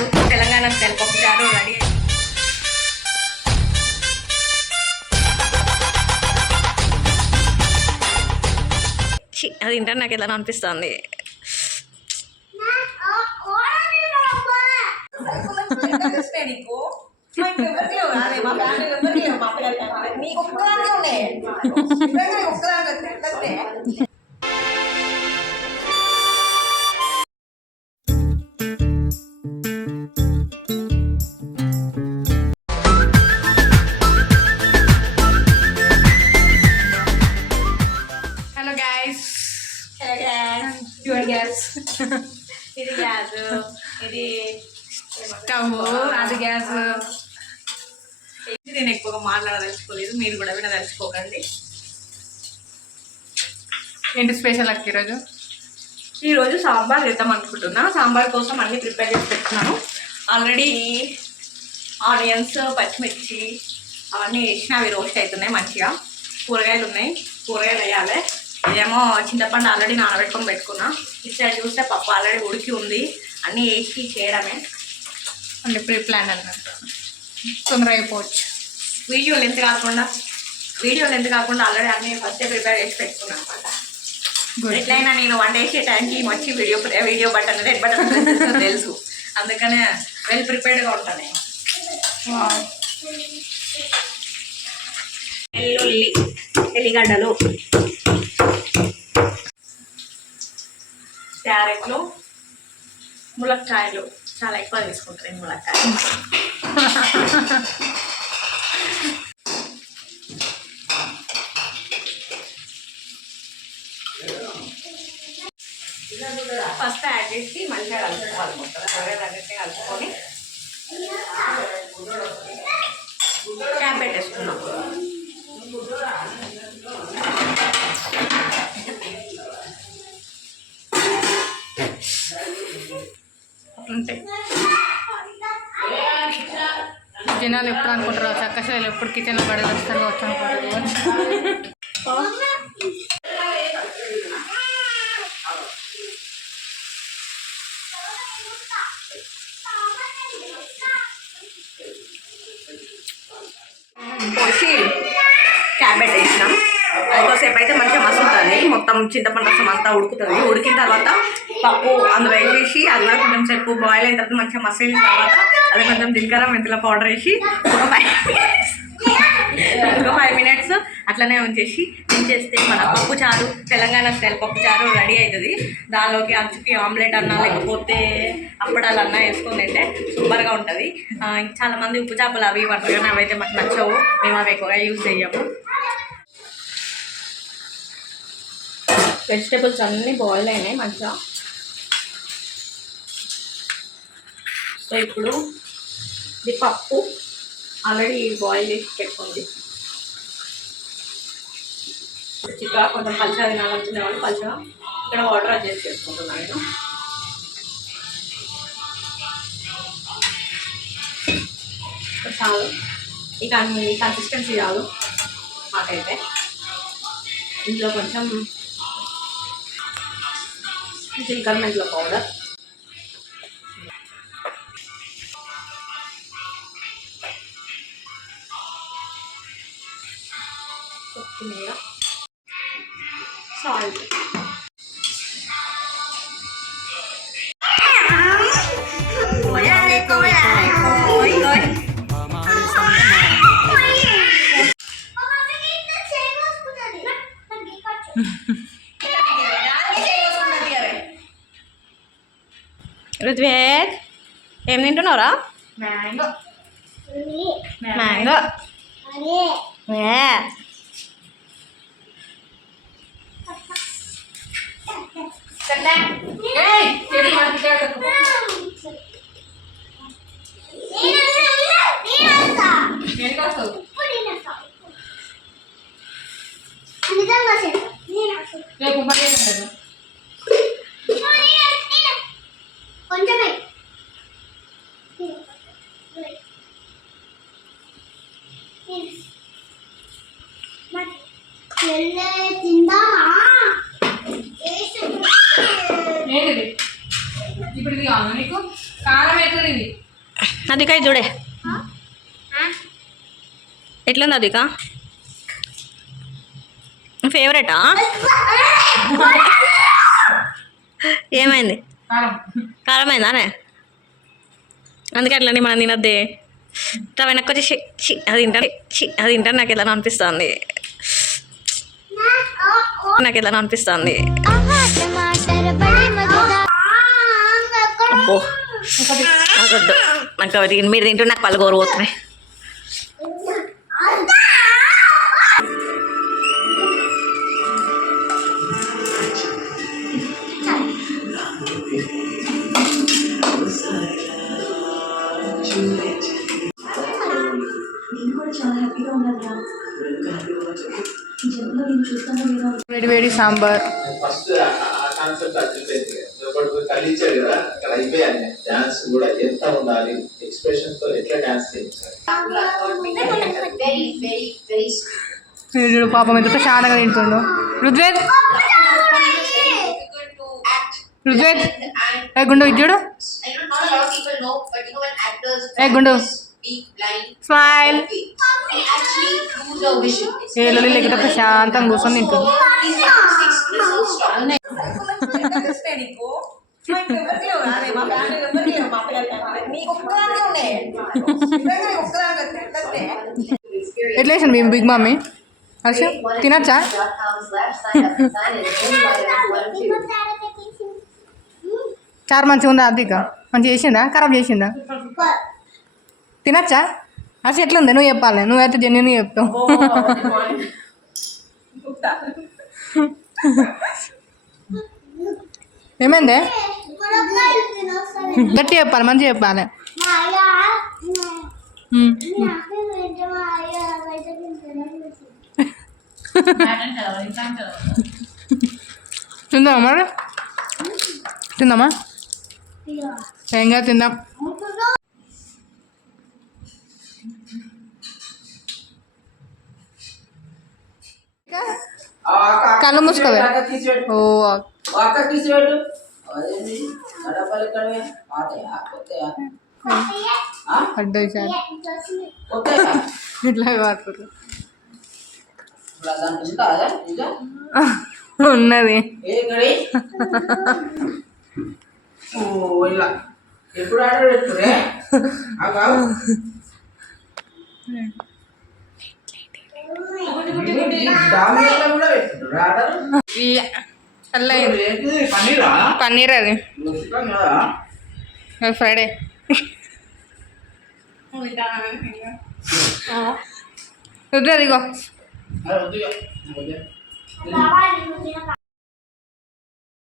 చారు, తెలంగాణ స్టైల్ పప్పు చారు రెడీ. అది తింటే నాకు ఎలా అనిపిస్తుంది. ఇది గ్యాస్, ఇది స్టవ్, అది గ్యాస్. నేను ఎక్కువగా మాట్లాడదలుచుకోలేదు, మీరు కూడా వినదలుచుకోకండి. ఏంటి స్పెషల్ అక్క ఈరోజు? ఈరోజు సాంబార్ చేద్దాం అనుకుంటున్నా. సాంబార్ కోసం అన్నీ ప్రిపేర్ చేసి పెట్టుకున్నాను. ఆల్రెడీ ఆనియన్స్, పచ్చిమిర్చి అవన్నీ వేసిన, అవి రోస్ట్ అవుతున్నాయి మంచిగా. కూరగాయలు ఉన్నాయి, కూరగాయలు వేయాలి. ఇదేమో చింతపండు ఆల్రెడీ నానబెట్టుకొని పెట్టుకున్నా. ఇటు సైడ్ చూస్తే పప్పు ఆల్రెడీ ఉడికి ఉంది. అన్నీ వేసి చేయడమే అంటే ప్రీ ప్లాన్ అన్నట్టు, తొందరగా అయిపోవచ్చు. వీడియో లెంత్ కాకుండా ఆల్రెడీ అన్నీ ఫస్టే ప్రిపేర్ చేసి పెట్టుకున్నాను అనమాట. ఎట్లయినా నేను వంట వేసే టైంకి వచ్చి వీడియో బటన్, రెడ్ బటన్ తెలుసు. అందుకనే వెల్ ప్రిపేర్డ్గా ఉంటాను నేను. ఎల్లిగడ్డలు, క్యారెట్లు, ములక్కాయలు. చాలా ఎక్కువ తీసుకుంటాను ములక్కాయలు. ఫస్ట్ యాడ్ చేసి మంచిగా కలుపుకోవాలి. మొత్తం తగ్గట్టే కలుపుకొని క్యాప్ పెట్టేసుకున్నాం. ఉంటాయి జనాలు ఎప్పుడు అనుకుంటారు చక్కశైలు ఎప్పుడు కిచెన్లో పడేది వస్తారు కావచ్చు అనుకుంటారు. పోసి క్యాబెట్ వేసినాం. ఎక్కువసేపు అయితే మంచిగా మసులుతుంది. మొత్తం చింతపండు రసం అంతా ఉడుకుతుంది. ఉడికిన తర్వాత పప్పు అందులో వేసేసి అది కూడా కొంచెం సేపు బాయిల్ అయిన తర్వాత మంచిగా మసిలిన తర్వాత అది కొంచెం జీలకర్ర మెంతుల పౌడర్ వేసి ఒక 5 మినిట్స్ అట్లనే ఉంచేసి దించేస్తే మన పప్పు చారు, తెలంగాణ స్టైల్ పప్పు చారు రెడీ అవుతుంది. దానిలోకి అచ్చుకి ఆమ్లెట్ అన్నా లేకపోతే అప్పడాలు అన్నా వేసుకొని తింటే సూపర్గా ఉంటుంది. చాలామంది ఉప్పు చేపలు అవి వంటలు కానీ అవైతే మాకు నచ్చవు. మేము అవి ఎక్కువగా యూజ్ చేయము. వెజిటేబుల్స్ అన్నీ బాయిల్ అయినాయి మంచిగా. సో ఇప్పుడు ఇది పప్పు ఆల్రెడీ బాయిల్ చేసి పెట్టుకుంది. చిక్కగా కొంచెం పలుచగా తినాలనుకునే వాళ్ళు పలుచగా, ఇక్కడ వాటర్ అడ్జస్ట్ చేసుకుంటున్నాను నేను. చాలు, ఇక ఈ కన్సిస్టెన్సీ చాలు మాకైతే. ఇందులో కొంచెం జీలకర్ర మెంతుల పౌడర్, కొత్తిమీర, సాల్ట్. రుద్వేక్ ఏం తింటున్నావురా? మ్యాంగో. కొంచెమే ఇప్పుడు ఇది కావాలి నీకు. కారం అవుతుంది ఇది. అదికా ఇది చూడే ఎట్లుంది అదికా ఫేవరెటా ఏమైంది కారం కారమైందానే అందుకే అట్లండి మనం తినద్దే ఇట్లా వెనక్కి వచ్చి అది తింటాను నాకు ఎలా అనిపిస్తుంది అబ్బో నాకొద్దు నాకు అవి మీరు తింటూ నాకు పళ్ళు కోరబోతున్నాయి వేడి వేడి సాంబార్. ఫస్ట్ ఆ కాన్సెప్ట్ అర్థమైంది ఒకటి కలిచాడు కదా అక్కడ అయిపోయాను డాన్స్ కూడా ఎంత ఉండాలి ఎక్స్ప్రెషన్ తో ఎట్లా డాన్స్ చేయించాలి వీడు పాపం ఎంత ప్రశాంతంగా తింటుండు. రుద్వేద్ రుద్వేద్ ఏ గుండు ఇచ్చాడు ఏ గుండు స్మైల్ ఏ లొల్లి లేకుండా ప్రశాంతంగా కూర్చొని తింటుంది. ఎట్లా వేసాను మేము బిగ్ మమ్మీ హర్ష తినచ్చా చారు మంచిగా ఉందా అద్దిక మంచిగా చేసిందా ఖరాబ్ చేసిందా తినచ్చా హర్ష ఎట్లుంది నువ్వు చెప్పాలి నువ్వైతే జెన్యున్ చెప్తావు ఏమైంది గట్టి చెప్పాలి మంచిగా చెప్పాలి తిందామా మరి తిందామా ఏంగా తిందాం కళ్ళు మూసుకోవే ఓ అడ్డా సార్ ఇట్లా వాడుతుంది ఉన్నది ఎప్పుడు ఆర్డర్ పెట్టుకురే పన్నీర్ అది ఫ్రైడే రుద్ర అదిగో